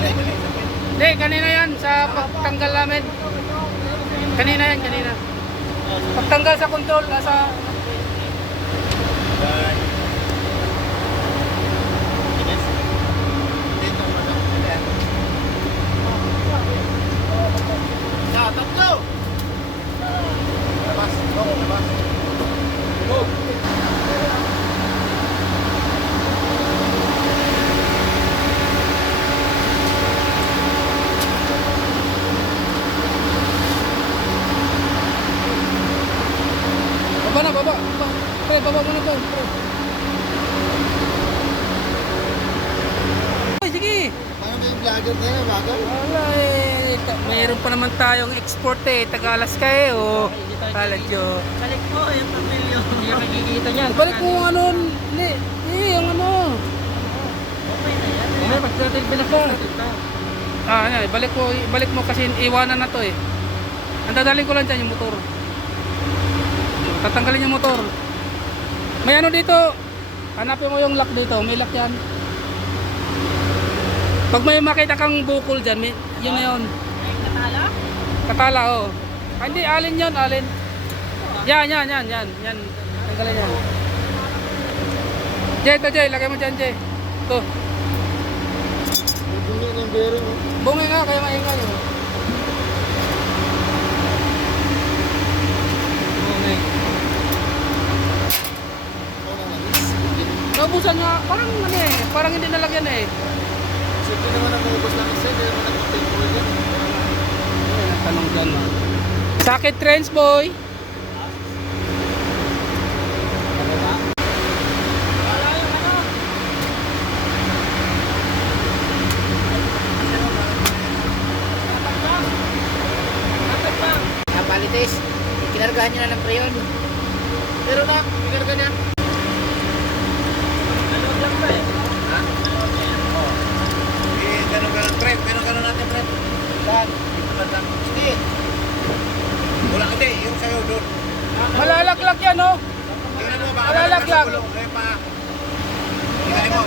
Hindi, kanina yan sa pagtanggal namin. Kanina yan, kanina. Pagtanggal sa control, sa... Tatlo! Labas, labas. Go! Baba na, baba. Pre, baba mo na to. Pre. Ay, sige. Ano ba yung vlogger na yan, vlogger? Wala eh. Mayroon pa naman tayong export eh. Taga-Alaska eh. O, kalat yun. Balik mo yung pamilyo. Hindi ka nakikita niyan. Balik mo yung ano. Hindi. Yung ano. Okay na yan. May magtatilbin ako. Balik mo kasi iwanan na to eh. Ang dadaling ko lang dyan yung motor. Tatanggalin yung motor. May ano dito. Hanapin mo yung lock dito. May lock yan. Pag may makita kang bukol dyan, yun na yun. Katala? Katala, oh. Ah, hindi, alin yun, alin. Yan. Tanggalin yan. Jay, ito Jay. Lagay mo dyan, Jay. Ito. Bungi ng bero. Bungi nga, kaya maingay. Oh. Bungi. Naubusan nga, parang hindi nalagyan eh. Siyempre naman ang maubos lang isa, hindi naman nag-take mo yan. Tanong dyan mo. Sakit trends boy. Napalitis. Kinargahan nyo na ng preyon. Pero na, pinarga niya. Maluwag lang ba eh? Ha? Oo. Eh, ganun trip. Ganun natin trip. Saan? Dito lang. Hindi. Wala hindi, yung sa'yo doon. Malalaglag yan oh. Tingnan mo, baka Malalaglag. malaglag sa gulong. Kaya pa. Tingnan mo.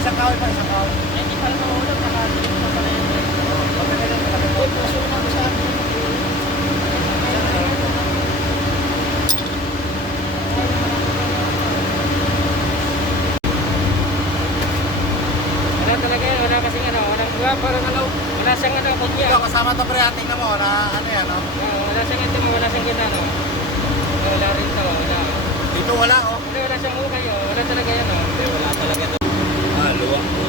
Isang kawin pa, isang kawin. Hindi pala mahulog. Nakatilig na pala yun. Puso na ko sa akin. Wala talaga yan, wala kasing ano, parang ano, wala siyang ano, kutya. Ikaw, kasama ito pre, tingnan mo, na ano yan, no? Wala siyang ito, wala siyang ginano. Wala rin to, wala. Dito wala, oh. Wala siyang ukay oh, wala talaga yan oh. Wala talaga ito. Ah, luwak po.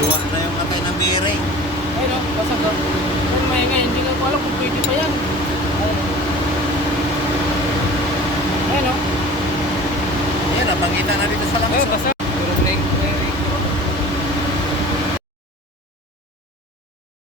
Luwak na yung atay ng bearing. Ayun oh, basag oh. Pero maingay, hindi ko alam kung pwede pa yan. Ayun oh. Yan, napangitan na dito sa labas. Basag.